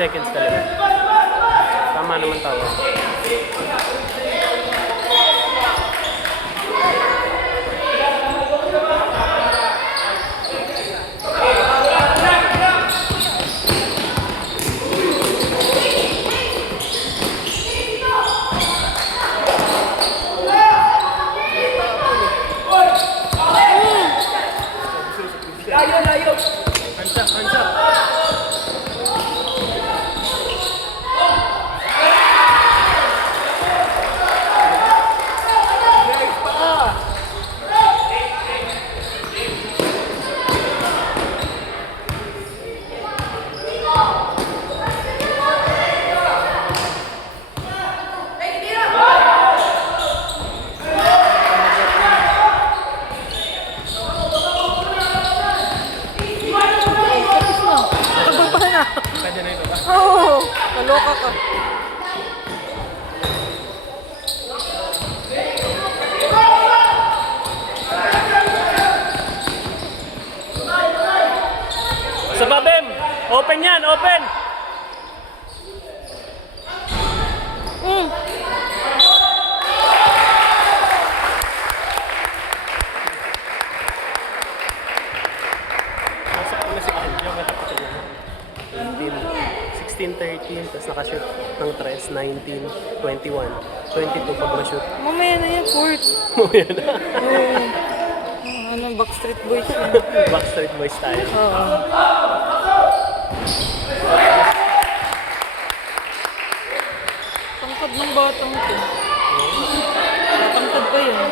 seconds talaga. Tama naman tawag. Hands up. Pwede na ito ba? Oo, kaloka ka. Sa babem! Open yan! Open! Nasakto na si Aljo. Matapos na. 16-13, tapos nakashoot ng 3, 19, 21, 22 pag ma-shoot. Mamaya na yan, court. Mamaya na. Oo. Ano, Backstreet Boys yun. Backstreet Boys tayo. Oo. Tangkad ng batang ito. Tangkad ba yun?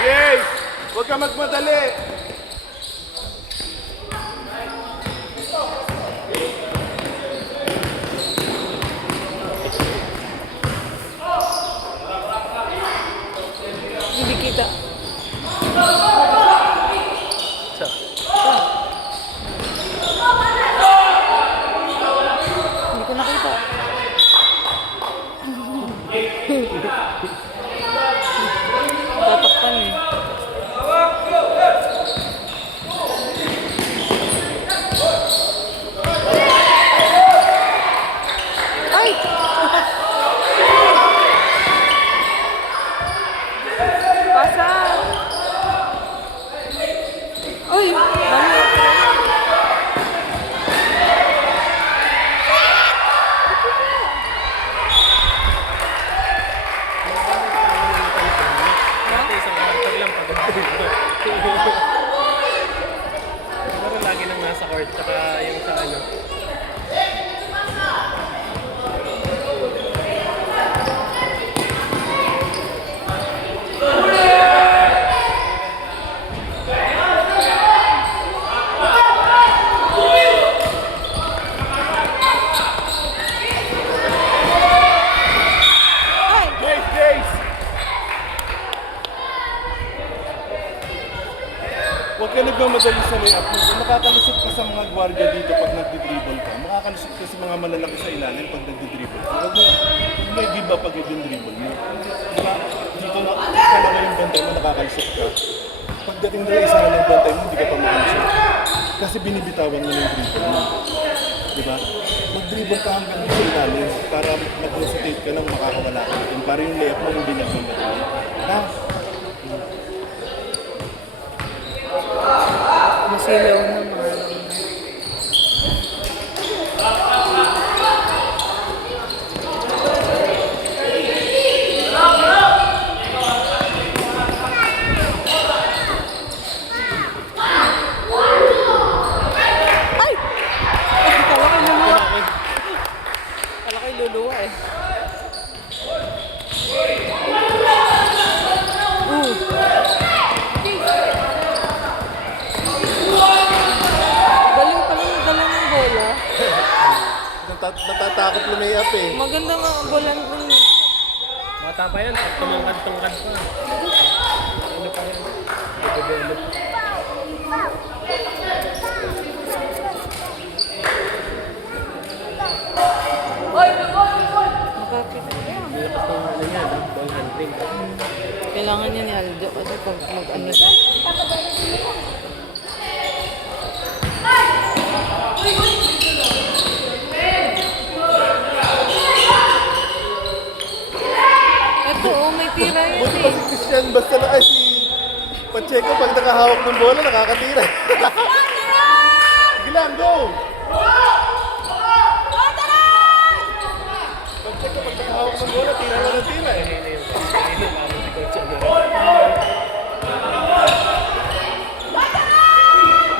Yes! Huwag ka magmadali! Hindi kita. So, Hindi ko nakita. Tatakpan eh. Ay! Pasa! Uy! Dami ako. dati isang quarter lang pag siguro lagi nang nasa court, tsaka yung sa ano. Yes, yes! Huwag ka nagmamadali sa layup mo. Kung makakalusot ka sa mga gwardiya dito pag nagdi-dribble ka, makakalusot ka sa mga malalaki sa ilalim pag nagdi-dribble ka. Huwag mo i-give up pag nagdi-dribble mo. Diba? Dito na kailangan yung bantay mo, nakakalusot ka. Pagdating doon, isa na lang bantay mo, hindi ka pa makalusot. Kasi binibitawan mo na yung dribble mo. Diba? Mag-dribble ka hanggang sa ilalim para mag-rotate ka nang makakawala ka natin. Para yung layup mo hindi nagmamadali. Ha? Masilaw naman. Ay! Kala ko luluwa. Kala ko luluwa eh. Galing pala yung dala ng bola. Natatakot lumayap eh. Maganda nga ang bola nun. Bata pa yan, pag tumangkad-tungkad pa. Ano pa yan? Nag-develop. Oy, Shooting. Kailangan niya ni Aljo kasi pag mag-ano siya. Ito, oh, may tira yan Buti pa eh. si Christian, basta na ay si Pacheco pag nakahawak ng bola, nakakatira. Sige lang, go! Pacheco pag nakahawak ng bola, tira lang ng tira eh. Kanina yung paano si Coach ano.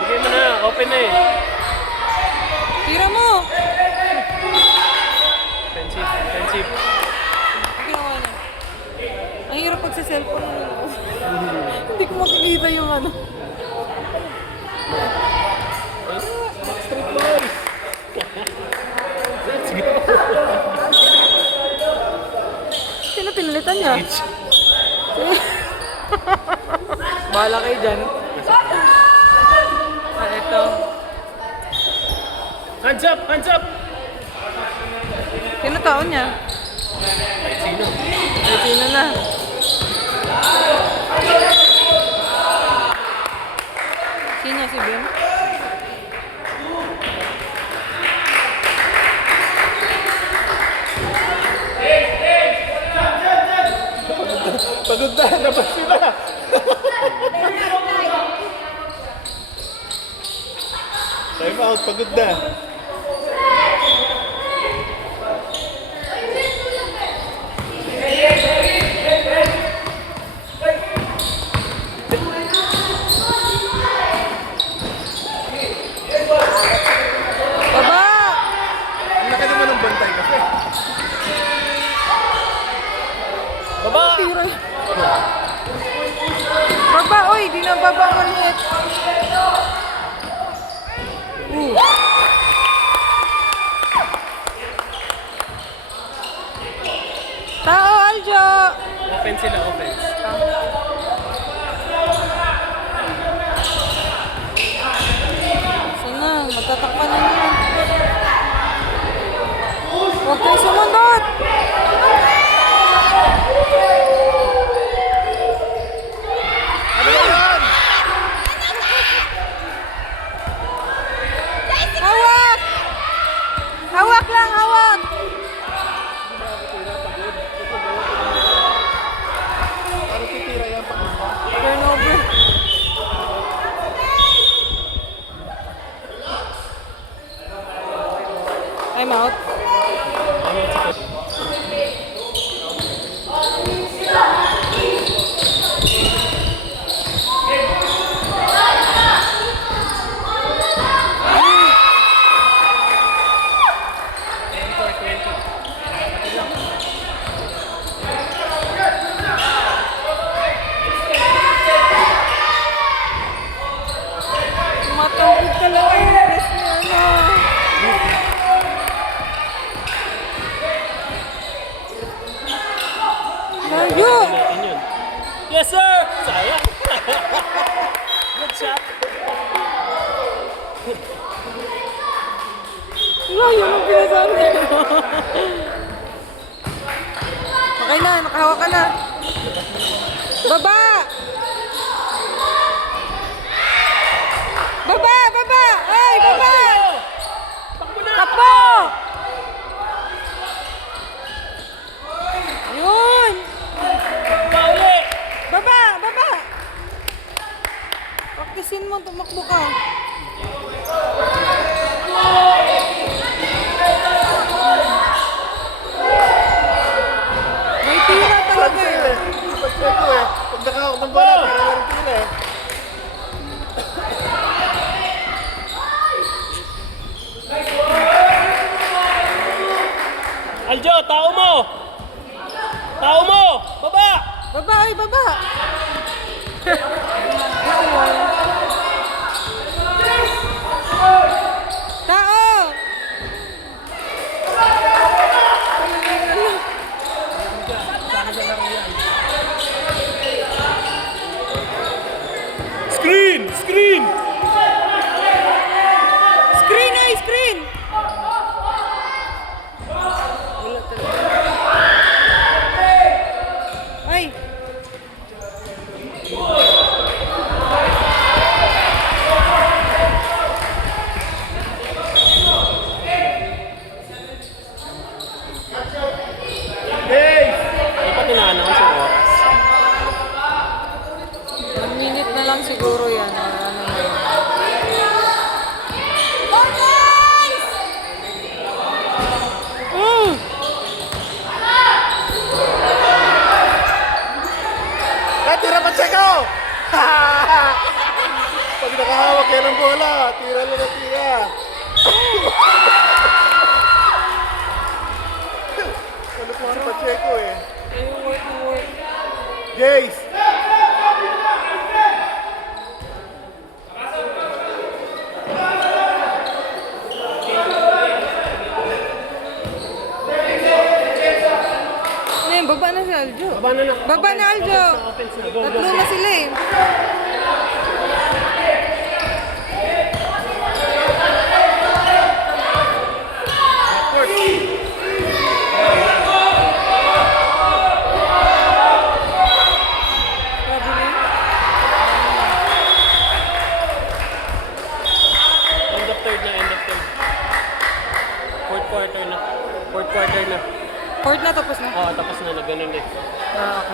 Bigay mo na, open na eh. Tira mo! Offensive, offensive. Ang ginawa niya. Ang hirap pag sa cellphone mo. Hindi ko makikita yung ano. Street boys! Let's go! Sino pinalitan niya? Bahala kayo dyan. Ah, ito. Hands up! Hands up! Sino taon niya? Kahit sino. Ay, sino na? Sino si Ben? Pagod na, labas sila. Time out, pagod na. Baba! Ang laki naman ng bantay kasi. Baba! Tira. Baba, oy! Di na baba ulit. Tao, Aljo! Offense sila, offense. Sana, matatakpan na yan. Huwag kayo sumunod! Ano ba yan? Hawak! Hawak lang, hawak! Ano titira yan pag Turnover. Time out. Tumatawid talaga yung press niya, ano. Layo! Natin yun. Yes, sir! Sayang! Good shot! Layo ng pinasabi niya. Okay na, nakahawak ka na. Baba! Baba! Baba! Ay, baba! Takbo! Ayun! Pauli! Baba! Baba! Practicein mo, tumakbo ka. May tira talaga eh. Pacheco eh. Pag nakahawak ng bola, tira lang ng tira eh. Aljo, tao mo! Tao mo! Baba! Baba, ay baba! Tao! Screen! Screen! Screen ay screen! Wala talaga. Ay, tira Pacheco! Pag nakahawak yan ang bola, tira lang ang tira. Ano po si Pacheco eh. Ayun, work. Jace! Ano yun, baba na si Aljo. Baba na Aljo. Offense na. Go, Tatlo na sila eh. Grabe na yun. End of third na, end of third. Fourth quarter na. Fourth quarter na. Fourth na tapos na. Oo, tapos na, ganun eh. Ah, okay.